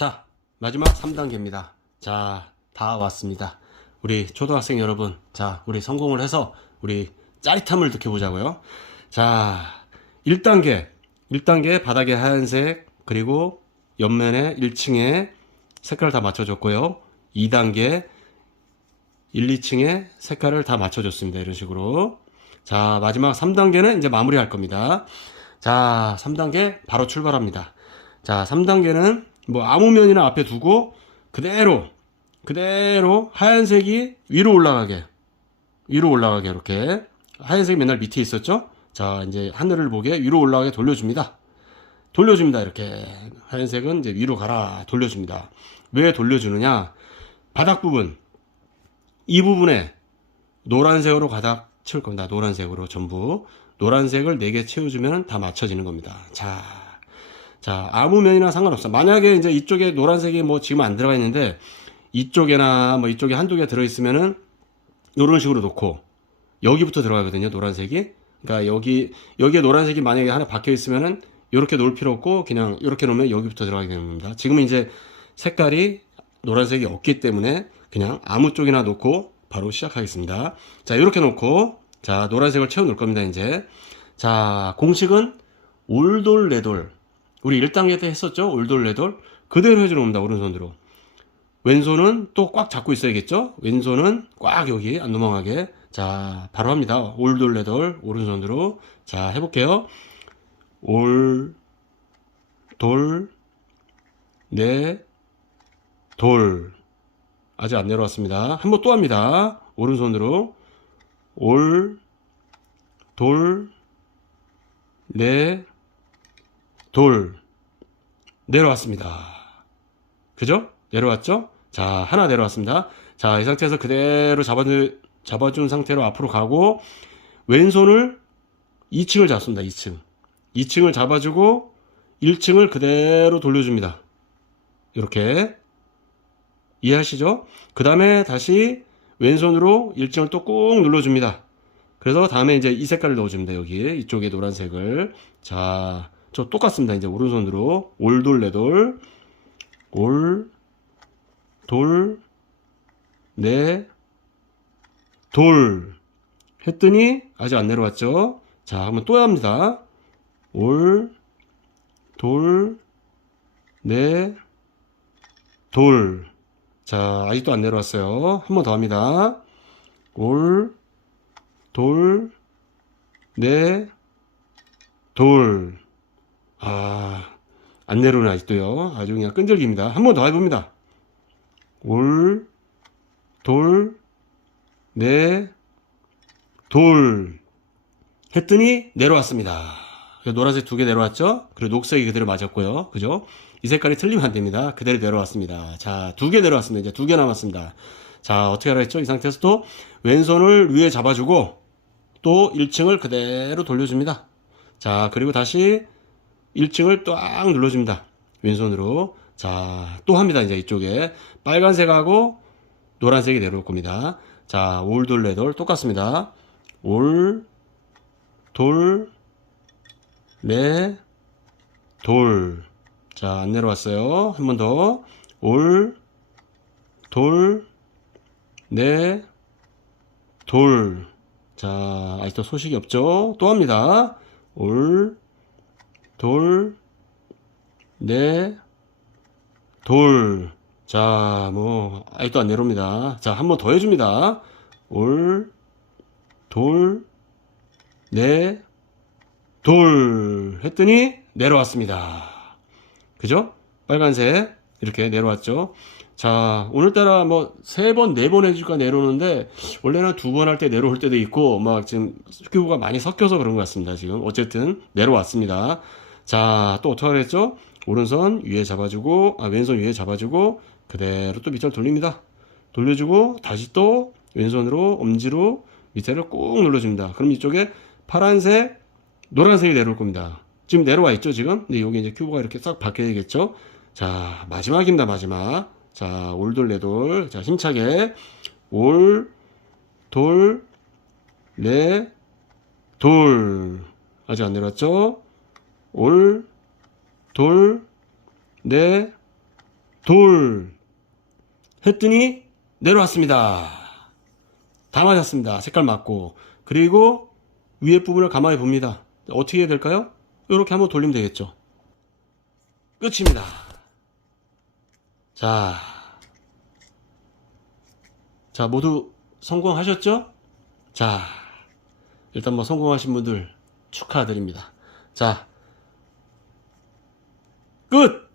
자, 마지막 3단계입니다. 자, 다 왔습니다. 우리 초등학생 여러분, 자, 우리 성공을 해서 우리 짜릿함을 느껴보자고요. 자, 1단계, 1단계 바닥에 하얀색, 그리고 옆면에 1층에 색깔을 다 맞춰줬고요. 2단계, 1, 2층에 색깔을 다 맞춰줬습니다. 이런 식으로. 자, 마지막 3단계는 이제 마무리할 겁니다. 자, 3단계 바로 출발합니다. 자, 3단계는 뭐 아무 면이나 앞에 두고 그대로 그대로 하얀색이 위로 올라가게 위로 올라가게 이렇게 하얀색이 맨날 밑에 있었죠? 자, 이제 하늘을 보게 위로 올라가게 돌려줍니다. 돌려줍니다. 이렇게 하얀색은 이제 위로 가라 돌려줍니다. 왜 돌려주느냐? 바닥 부분 이 부분에 노란색으로 가닥 채울 겁니다. 노란색으로 전부 노란색을 4개 채워주면 다 맞춰지는 겁니다. 자, 자 아무 면이나 상관없어. 만약에 이제 이쪽에 노란색이 뭐 지금 안 들어가 있는데 이쪽에나 뭐 이쪽에 한두 개 들어 있으면은 이런 식으로 놓고 여기부터 들어가거든요. 노란색이. 그러니까 여기 여기에 노란색이 만약에 하나 박혀 있으면은 이렇게 놓을 필요 없고 그냥 이렇게 놓으면 여기부터 들어가게 되는 겁니다. 지금은 이제 색깔이 노란색이 없기 때문에 그냥 아무 쪽이나 놓고 바로 시작하겠습니다. 자, 이렇게 놓고 자, 노란색을 채워 놓을 겁니다, 이제. 자, 공식은 올돌 레돌. 우리 1단계 때 했었죠? 올돌레돌. 그대로 해주는 겁니다, 오른손으로. 왼손은 또 꽉 잡고 있어야겠죠? 왼손은 꽉 여기 안 넘어가게. 자, 바로 합니다. 올돌레돌 오른손으로. 자, 해볼게요. 올, 돌, 네, 돌. 아직 안 내려왔습니다. 한번 또 합니다. 오른손으로. 올, 돌, 네, 돌. 내려왔습니다. 그죠? 내려왔죠? 자, 하나 내려왔습니다. 자, 이 상태에서 그대로 잡아준, 잡아준 상태로 앞으로 가고, 왼손을 2층을 잡습니다. 2층. 2층을 잡아주고, 1층을 그대로 돌려줍니다. 이렇게. 이해하시죠? 그 다음에 다시 왼손으로 1층을 또 꾹 눌러줍니다. 그래서 다음에 이제 이 색깔을 넣어줍니다. 여기 이쪽에 노란색을 자, 저 똑같습니다. 이제 오른손으로 올돌레돌 올, 돌, 네, 돌 했더니 아직 안 내려왔죠? 자, 한번 또 합니다. 올, 돌, 네, 돌. 자, 아직도 안 내려왔어요. 한 번 더 합니다. 올, 돌, 네, 돌. 아, 안 내려오네, 아직도요. 아주 그냥 끈질깁니다. 한 번 더 해봅니다. 올, 돌, 네, 돌. 했더니 내려왔습니다. 노란색 두 개 내려왔죠? 그리고 녹색이 그대로 맞았고요. 그죠? 이 색깔이 틀리면 안 됩니다. 그대로 내려왔습니다. 자, 두 개 내려왔습니다. 이제 두 개 남았습니다. 자, 어떻게 하라 했죠? 이 상태에서 또 왼손을 위에 잡아주고 또 1층을 그대로 돌려줍니다. 자, 그리고 다시 1층을 딱 눌러줍니다. 왼손으로. 자, 또 합니다. 이제 이쪽에. 빨간색하고 노란색이 내려올 겁니다. 자, 올, 돌, 레돌 똑같습니다. 올, 돌, 네, 돌. 자, 안 내려왔어요. 한 번 더. 올, 돌, 네, 돌. 자, 아직도 소식이 없죠? 또 합니다. 올, 돌, 네, 돌. 자, 뭐, 아직도 안 내려옵니다. 자, 한 번 더 해줍니다. 올, 돌, 네, 돌. 했더니 내려왔습니다. 그죠? 빨간색. 이렇게 내려왔죠. 자, 오늘따라 뭐, 세 번, 네 번 해줄까 내려오는데, 원래는 두 번 할 때 내려올 때도 있고, 막 지금 큐브가 많이 섞여서 그런 것 같습니다. 지금. 어쨌든, 내려왔습니다. 자, 또 어떻게 하랬죠? 오른손 위에 잡아주고, 아, 왼손 위에 잡아주고, 그대로 또 밑을 돌립니다. 돌려주고, 다시 또 왼손으로, 엄지로 밑에를 꾹 눌러줍니다. 그럼 이쪽에 파란색, 노란색이 내려올 겁니다. 지금 내려와 있죠, 지금? 근데 여기 이제 큐브가 이렇게 싹 바뀌어야겠죠? 자, 마지막입니다, 마지막. 자, 올돌, 네돌. 자, 힘차게. 올, 돌, 네, 돌. 아직 안 내려왔죠? 올, 돌, 네, 돌 했더니 내려왔습니다. 다 맞았습니다. 색깔 맞고 그리고 위에 부분을 가만히 봅니다. 어떻게 해야 될까요? 이렇게 한번 돌리면 되겠죠. 끝입니다. 자, 자 모두 성공하셨죠? 자, 일단 뭐 성공하신 분들 축하드립니다. 자, 끝!